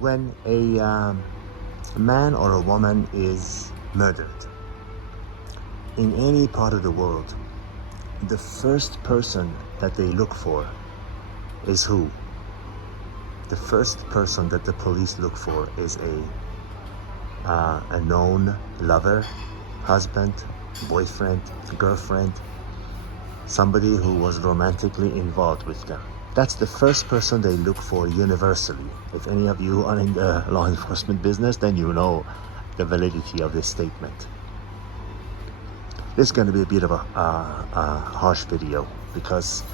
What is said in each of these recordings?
when a man or a woman is murdered in any part of the world, the first person that they look for is who? The first person that the police look for is a known lover, husband, boyfriend, girlfriend, somebody who was romantically involved with them. That's the first person they look for universally. If any of you are in the law enforcement business, then you know the validity of this statement. This is going to be a bit of a harsh video because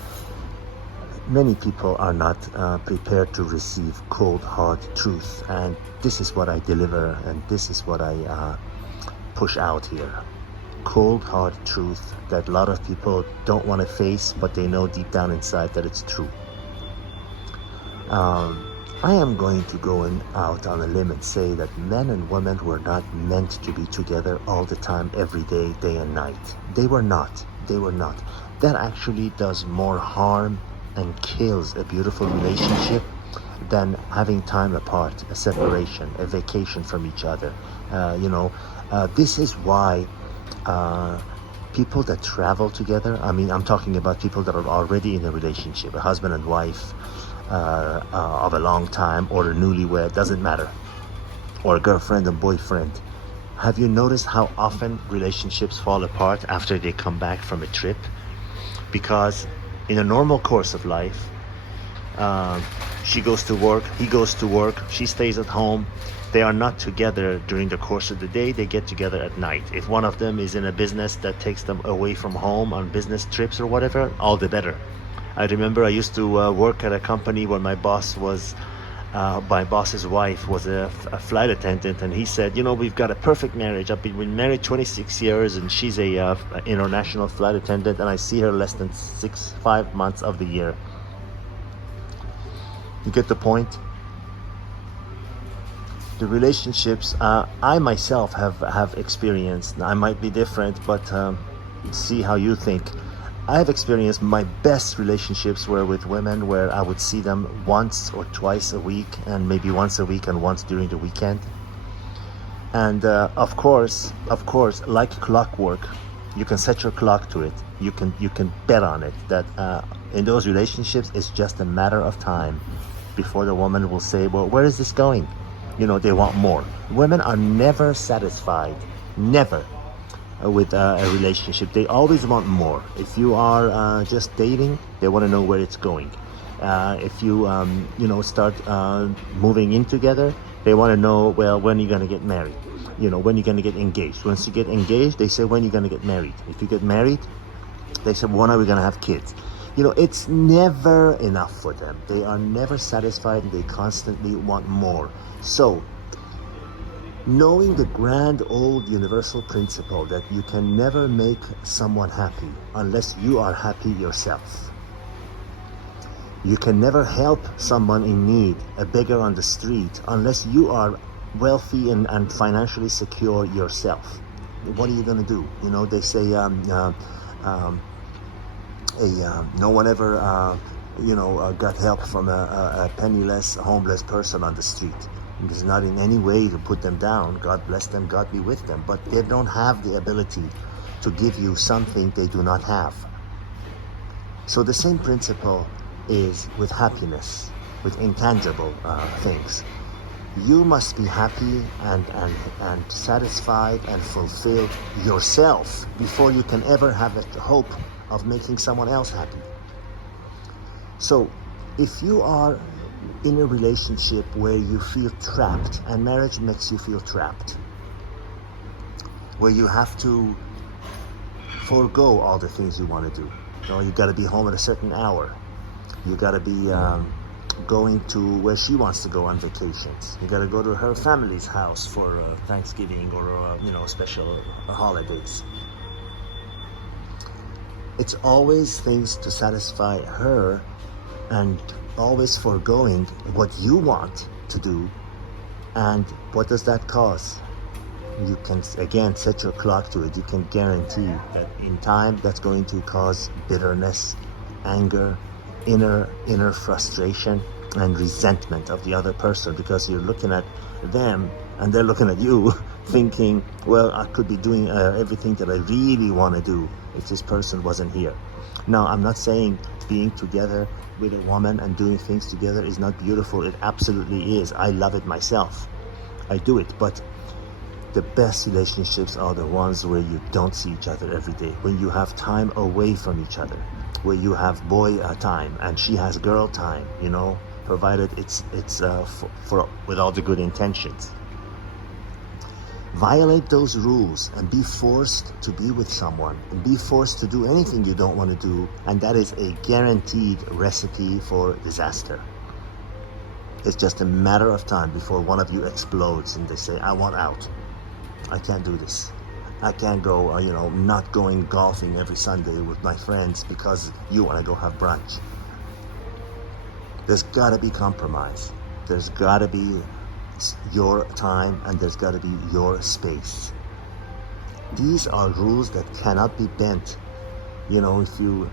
many people are not prepared to receive cold, hard truth. And this is what I deliver, and this is what I push out here. Cold, hard truth that a lot of people don't want to face, but they know deep down inside that it's true. I am going to go out on a limb and say that men and women were not meant to be together all the time, every day, day and night. They were not. They were not. That actually does more harm and kills a beautiful relationship than having time apart, a separation, a vacation from each other. This is why people that travel together, I mean, I'm talking about people that are already in a relationship, a husband and wife of a long time, or a newlywed, doesn't matter, or a girlfriend and boyfriend. Have you noticed how often relationships fall apart after they come back from a trip? Because in a normal course of life, she goes to work, he goes to work, she stays at home. They are not together during the course of the day, they get together at night. If one of them is in a business that takes them away from home on business trips or whatever, all the better. I remember I used to work at a company where my boss's wife was a flight attendant, and he said, we've got a perfect marriage. I've been married 26 years, and she's a international flight attendant, and I see her less than 5 months of the year. You get the point? The relationships I myself have experienced. I might be different, but see how you think. I have experienced my best relationships were with women where I would see them once or twice a week, and maybe once a week and once during the weekend. And of course, like clockwork, you can set your clock to it. You can bet on it that in those relationships, it's just a matter of time before the woman will say, well, where is this going? They want more. Women are never satisfied, never, with a relationship. They always want more. If you are just dating, they want to know where it's going. If you start moving in together, they want to know, well, when are you going to get married? When are you going to get engaged? Once you get engaged, they say, when are you going to get married? If you get married, they say, when are we going to have kids? It's never enough for them. They are never satisfied, and they constantly want more. So, knowing the grand old universal principle that you can never make someone happy unless you are happy yourself. You can never help someone in need, a beggar on the street, unless you are wealthy and financially secure yourself. What are you going to do? They say no one ever got help from a penniless, homeless person on the street. It is not in any way to put them down. God bless them, God be with them. But they don't have the ability to give you something they do not have. So the same principle is with happiness, with intangible things. You must be happy and satisfied and fulfilled yourself before you can ever have the hope of making someone else happy. So if you are in a relationship where you feel trapped, and marriage makes you feel trapped, where you have to forego all the things you want to do. You got to be home at a certain hour. You got to be going to where she wants to go on vacations. You got to go to her family's house for Thanksgiving or special holidays. It's always things to satisfy her, and always foregoing what you want to do. And what does that cause? You can again set your clock to it. You can guarantee that in time that's going to cause bitterness, anger, inner frustration, and resentment of the other person, because you're looking at them and they're looking at you thinking, well, I could be doing everything that I really want to do if this person wasn't here. Now, I'm not saying being together with a woman and doing things together is not beautiful. It absolutely is. I love it myself. I do it. But the best relationships are the ones where you don't see each other every day, when you have time away from each other, where you have boy time and she has girl time, you know, provided it's for with all the good intentions. Violate those rules and be forced to be with someone and be forced to do anything you don't want to do, and that is a guaranteed recipe for disaster. It's just a matter of time before one of you explodes and they say, I want out. I can't do this. I can't go, not going golfing every Sunday with my friends because you want to go have brunch. There's got to be compromise. There's got to be your time and there's got to be your space. These are rules that cannot be bent. You know, if you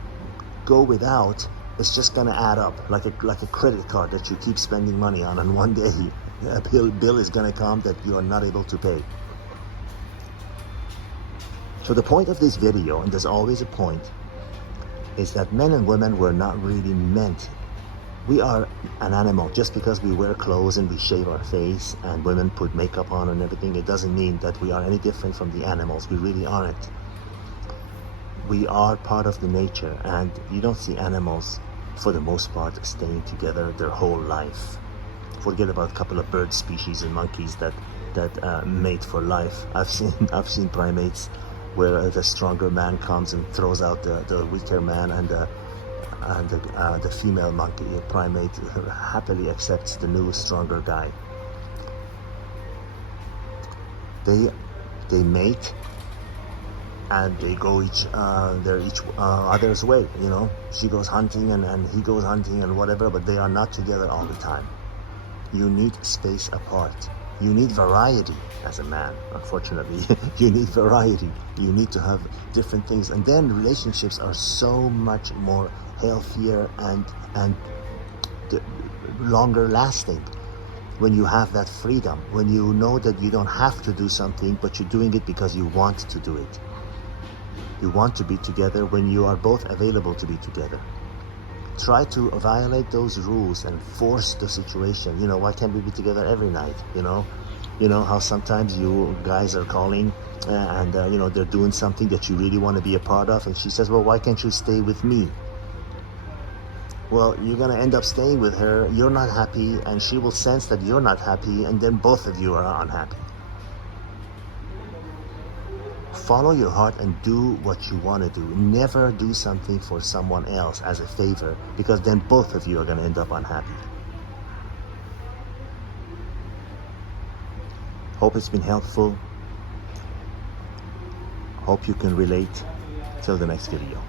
go without, it's just going to add up like a credit card that you keep spending money on, and one day a bill is going to come that you are not able to pay. So the point of this video, and there's always a point, is that men and women were not really meant. We are an animal. Just because we wear clothes and we shave our face and women put makeup on and everything, it doesn't mean that we are any different from the animals. We really aren't. We are part of the nature, and you don't see animals, for the most part, staying together their whole life. Forget about a couple of bird species and monkeys that mate for life. I've seen primates where the stronger man comes and throws out the weaker man, and the female monkey primate happily accepts the new stronger guy. They mate and they go each other's way. You know, she goes hunting and he goes hunting and whatever, but they are not together all the time. You need space apart. You need variety as a man, unfortunately. You need variety. You need to have different things. And then relationships are so much more healthier and longer lasting when you have that freedom, when you know that you don't have to do something, but you're doing it because you want to do it. You want to be together when you are both available to be together. Try to violate those rules and force the situation. You know, why can't we be together every night? You know how sometimes you guys are calling and they're doing something that you really want to be a part of, and she says, well, why can't you stay with me? Well, you're going to end up staying with her. You're not happy, and she will sense that you're not happy, and then both of you are unhappy. Follow your heart and do what you want to do. Never do something for someone else as a favor, because then both of you are going to end up unhappy. Hope it's been helpful. Hope you can relate. Till the next video.